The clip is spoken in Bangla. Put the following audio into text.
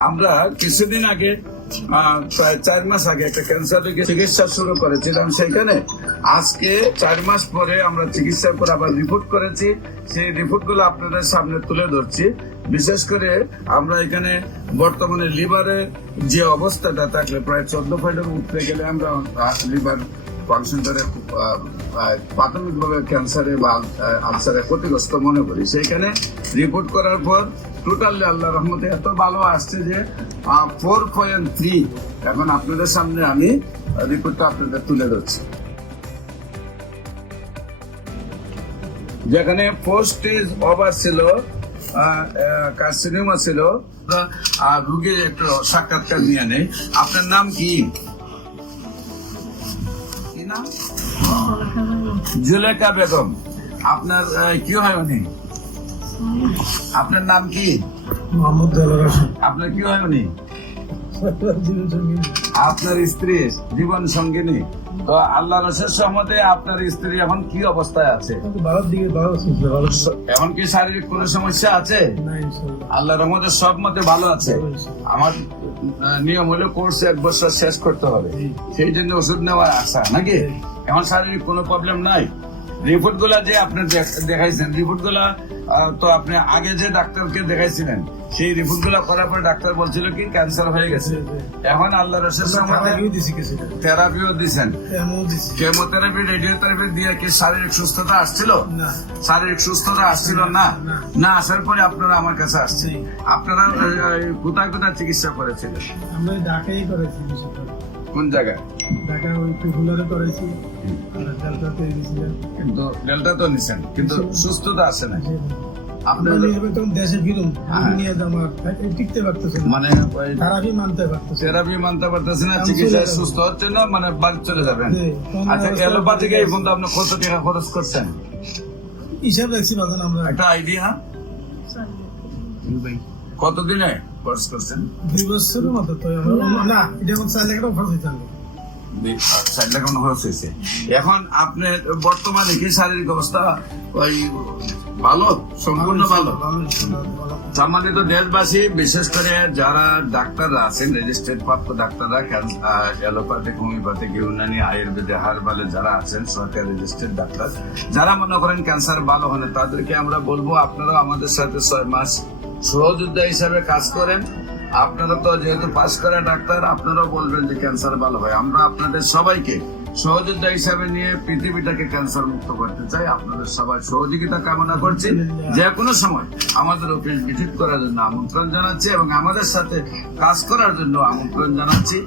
আমরা কিছুদিন আগে প্রায় 4 মাস আগে একটা ক্যান্সার রোগীর চিকিৎসা শুরু করেছিলাম। সেখানে আজকে 4 মাস পরে আমরা চিকিৎসা করে আবার রিপোর্ট করেছি। সেই রিপোর্ট গুলো আপনাদের সামনে তুলে ধরছি। বিশেষ করে আমরা এখানে বর্তমানে লিভারের যে অবস্থাটা থাকলে প্রায় 14 পয়েন্টের উঠতে গেলে আমরা লিভার ফাংশন করে প্রাথমিকভাবে ক্যান্সারে বা আলসারে ক্ষতিগ্রস্ত মনে করি। সেইখানে রিপোর্ট করার পর টোটালি আল্লাহ রহমতে এত ভালো আসছে যে 4.3। এখন আপনাদের সামনে আমি রিপোর্টটা আপনাদের তুলে ধরছি। যেখানে 4 স্টেজ ওভার ছিল, কার্সিনোমা ছিল। রোগীর একটু সাক্ষাৎকার নিয়ে নেই। আপনার নাম কি? জুলেখা বেগম। আপনার কি হয় উনি? আপনার নাম কি? মোহাম্মদ দেলোয়ার হোসেন। আপনার কি হয় উনি? আপনার স্ত্রী জীবন সঙ্গিনী। তো আল্লাহ রসের সহমতে আপনার স্ত্রী এখন কি অবস্থায় আছে? এখন কি শারীরিক কোন সমস্যা আছে? আল্লাহ রহমতের সব মতে ভালো আছে। আমার নিয়ম হলো কোর্স 1 বছর শেষ করতে হবে, সেই জন্য ওষুধ নেওয়ার আশা নাকি। এখন শারীরিক কোনো প্রবলেম নাই। রিপোর্ট গুলা যে আপনি দেখাইছেন, রিপোর্ট গুলা তো আপনি আগে যে ডাক্তারকে দেখাইছিলেন, সেই রিপোর্ট গুলা করার পর ডাক্তার বলছিল কি ক্যান্সার হয়ে গেছে। এখন আল্লাহ রসের থেরাপিও দিচ্ছেন, কেমোথেরাপি, রেডিওথেরাপি দিয়ে কি শারীরিক সুস্থতা আসছিল? শারীরিক সুস্থতা আসছিল না। না আসার পরে আপনারা আমার কাছে আসছেন। আপনারা কোথায় কোথায় চিকিৎসা করেছিলেন? আমরা ঢাকায় করেছি। কোন জায়গায়? ঢাকা ওই টুকুলারে করেছি, কিন্তু ডেল্টা তো নিছেন, কিন্তু সুস্থতা আসে না। আপনার দেশে ফিরুন নিয়ে টিকতে পারতেছে, মানে থেরাপি মানতে পারতেছে না, চিকিৎসায় সুস্থ হচ্ছে না, মানে বাড়ি চলে যাবেন। আচ্ছা, এলোপ্যাথিকে এই পর্যন্ত আপনি কত টাকা খরচ করছেন? হিসাব রাখছি বাজান আমরা। একটা আইডিয়া কতদিনে খরচ করছেন? 2 বছরের মতো। তো না, এটা আমার 4 লাখ টাকা খরচ হয়েছে। 60 লাখ খরচ হয়েছে। এখন আপনার বর্তমানে কি শারীরিক অবস্থা ওই ভালো, সম্পূর্ণ ভালো? সম্মানিত দেশবাসী, বিশেষ করে যারা ডাক্তাররা আছেন, রেজিস্ট্রেড প্রাপ্ত ডাক্তাররা, অ্যালোপ্যাথিক, হোমিওপ্যাথিক, ইউনানি, আয়ুর্বেদে, হার্বালে যারা আছেন সরকারি রেজিস্ট্রেড ডাক্তার, যারা মনে করেন ক্যান্সার ভালো হয় না, তাদেরকে আমরা বলবো আপনারা আমাদের সাথে 6 মাস সহযোদ্ধা হিসাবে কাজ করেন। আপনারা তো যেহেতু পাস করা ডাক্তার, আপনারাও বলবেন যে ক্যান্সার ভালো হয়। আমরা আপনাদের সবাইকে সহযোদ্ধা হিসাবে নিয়ে পৃথিবীটাকে ক্যান্সার মুক্ত করতে চাই। আপনাদের সবাই সহযোগিতা কামনা করছি। যে কোনো সময় আমাদের অফিস ভিজিট করার জন্য আমন্ত্রণ জানাচ্ছি এবং আমাদের সাথে কাজ করার জন্য আমন্ত্রণ জানাচ্ছি।